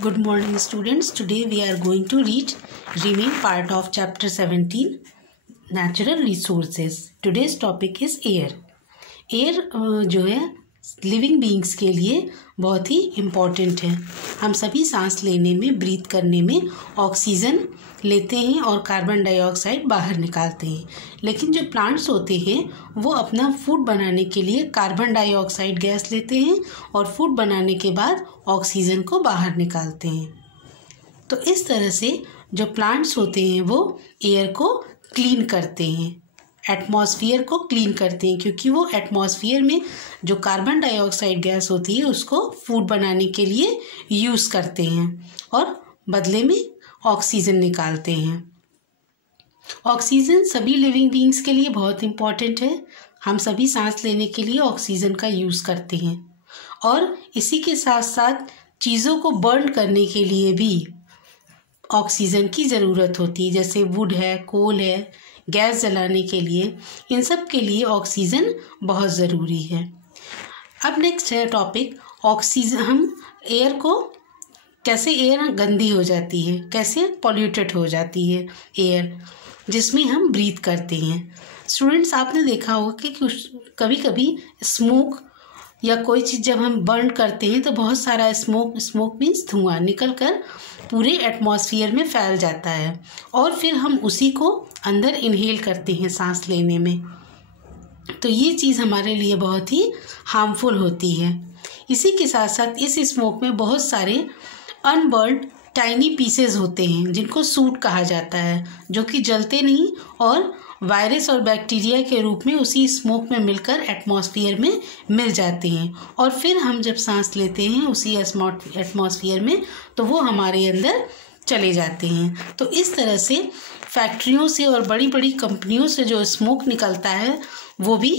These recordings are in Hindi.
Good morning students. Today we are going to read remaining part of chapter 17 Natural Resources. Today's topic is air. Air जो है लिविंग बीइंग्स के लिए बहुत ही इम्पॉर्टेंट है। हम सभी सांस लेने में, ब्रीथ करने में ऑक्सीजन लेते हैं और कार्बन डाइऑक्साइड बाहर निकालते हैं। लेकिन जो प्लांट्स होते हैं वो अपना फूड बनाने के लिए कार्बन डाइऑक्साइड गैस लेते हैं और फूड बनाने के बाद ऑक्सीजन को बाहर निकालते हैं। तो इस तरह से जो प्लांट्स होते हैं वो एयर को क्लीन करते हैं, एटमॉस्फेयर को क्लीन करते हैं, क्योंकि वो एटमॉस्फेयर में जो कार्बन डाइऑक्साइड गैस होती है उसको फूड बनाने के लिए यूज़ करते हैं और बदले में ऑक्सीजन निकालते हैं। ऑक्सीजन सभी लिविंग बीइंग्स के लिए बहुत इम्पॉर्टेंट है। हम सभी सांस लेने के लिए ऑक्सीजन का यूज़ करते हैं और इसी के साथ साथ चीज़ों को बर्न करने के लिए भी ऑक्सीजन की ज़रूरत होती है, जैसे वुड है, कोल है, गैस जलाने के लिए, इन सब के लिए ऑक्सीजन बहुत ज़रूरी है। अब नेक्स्ट है टॉपिक ऑक्सीजन। हम एयर को कैसे, एयर गंदी हो जाती है, कैसे पॉल्यूटेड हो जाती है एयर जिसमें हम ब्रीथ करते हैं। स्टूडेंट्स, आपने देखा होगा कि कभी कभी स्मोक या कोई चीज़ जब हम बर्न करते हैं तो बहुत सारा स्मोक मीन्स धुआं निकल कर पूरे एटमॉस्फेयर में फैल जाता है और फिर हम उसी को अंदर इनहेल करते हैं सांस लेने में। तो ये चीज़ हमारे लिए बहुत ही हार्मफुल होती है। इसी के साथ साथ इस स्मोक में बहुत सारे अनबर्न्ड टाइनी पीसेस होते हैं जिनको सूट कहा जाता है, जो कि जलते नहीं और वायरस और बैक्टीरिया के रूप में उसी स्मोक में मिलकर एटमॉस्फेयर में मिल जाते हैं और फिर हम जब सांस लेते हैं उसी एटमॉस्फेयर में तो वो हमारे अंदर चले जाते हैं। तो इस तरह से फैक्ट्रियों से और बड़ी बड़ी कंपनियों से जो स्मोक निकलता है वो भी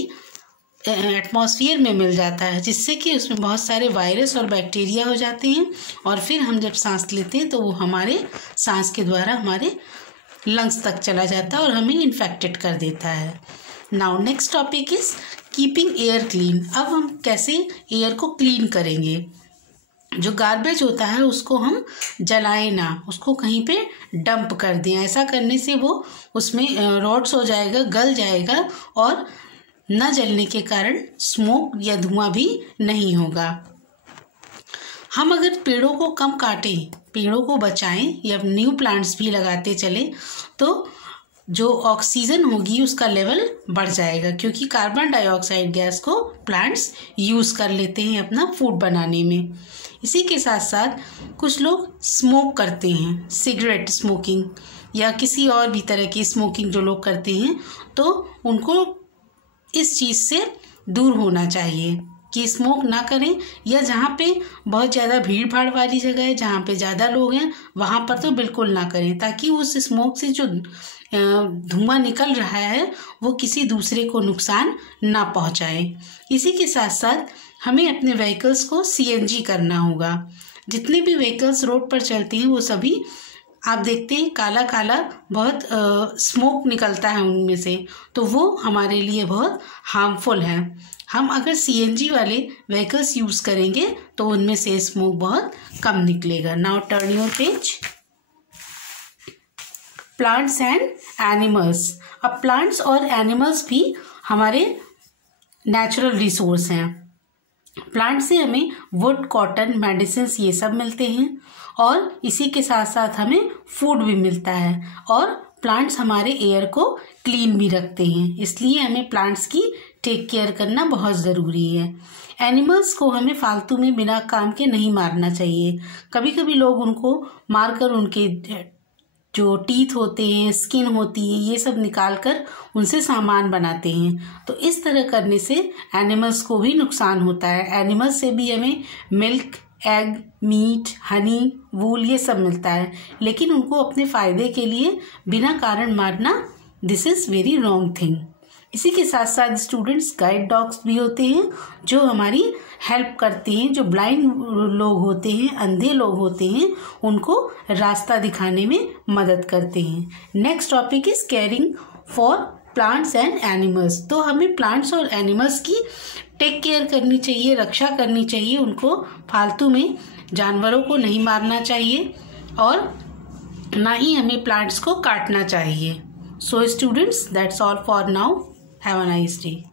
एटमॉस्फेयर में मिल जाता है, जिससे कि उसमें बहुत सारे वायरस और बैक्टीरिया हो जाते हैं और फिर हम जब सांस लेते हैं तो वो हमारे सांस के द्वारा हमारे लंग्स तक चला जाता है और हमें इन्फेक्टेड कर देता है। Now next topic is keeping air clean. अब हम कैसे एयर को क्लीन करेंगे। जो गार्बेज होता है उसको हम जलाएं ना, उसको कहीं पे डंप कर दें। ऐसा करने से वो उसमें रॉड्स हो जाएगा, गल जाएगा और न जलने के कारण स्मोक या धुआं भी नहीं होगा। हम अगर पेड़ों को कम काटें, पेड़ों को बचाएं या न्यू प्लांट्स भी लगाते चले तो जो ऑक्सीजन होगी उसका लेवल बढ़ जाएगा, क्योंकि कार्बन डाइऑक्साइड गैस को प्लांट्स यूज़ कर लेते हैं अपना फूड बनाने में। इसी के साथ साथ कुछ लोग स्मोक करते हैं, सिगरेट स्मोकिंग या किसी और भी तरह की स्मोकिंग जो लोग करते हैं, तो उनको इस चीज़ से दूर होना चाहिए कि स्मोक ना करें, या जहाँ पे बहुत ज़्यादा भीड़ भाड़ वाली जगह है, जहाँ पे ज़्यादा लोग हैं, वहाँ पर तो बिल्कुल ना करें, ताकि उस स्मोक से जो धुआं निकल रहा है वो किसी दूसरे को नुकसान ना पहुँचाए। इसी के साथ साथ हमें अपने व्हीकल्स को सीएनजी करना होगा। जितने भी व्हीकल्स रोड पर चलते हैं वो सभी आप देखते हैं काला काला बहुत स्मोक निकलता है उनमें से, तो वो हमारे लिए बहुत हार्मफुल है। हम अगर सीएनजी वाले व्हीकल्स यूज़ करेंगे तो उनमें से स्मोक बहुत कम निकलेगा। Now turn your page. Plants and animals. अब प्लांट्स और एनिमल्स भी हमारे नेचुरल रिसोर्स हैं। प्लांट से हमें वुड, कॉटन, मेडिसिन्स ये सब मिलते हैं और इसी के साथ साथ हमें फूड भी मिलता है और प्लांट्स हमारे एयर को क्लीन भी रखते हैं, इसलिए हमें प्लांट्स की टेक केयर करना बहुत ज़रूरी है। एनिमल्स को हमें फालतू में बिना काम के नहीं मारना चाहिए। कभी कभी लोग उनको मारकर उनके जो टीथ होते हैं, स्किन होती है, ये सब निकाल कर उनसे सामान बनाते हैं। तो इस तरह करने से एनिमल्स को भी नुकसान होता है। एनिमल्स से भी हमें मिल्क, एग, मीट, हनी, वूल ये सब मिलता है, लेकिन उनको अपने फ़ायदे के लिए बिना कारण मारना, this is very wrong thing. इसी के साथ साथ स्टूडेंट्स, गाइड डॉग्स भी होते हैं जो हमारी हेल्प करते हैं। जो ब्लाइंड लोग होते हैं, अंधे लोग होते हैं, उनको रास्ता दिखाने में मदद करते हैं। Next topic is caring for plants and animals. तो हमें प्लांट्स और एनिमल्स की टेक केयर करनी चाहिए, रक्षा करनी चाहिए, उनको फालतू में जानवरों को नहीं मारना चाहिए और ना ही हमें प्लांट्स को काटना चाहिए। So students, that's all for now. Have a nice day.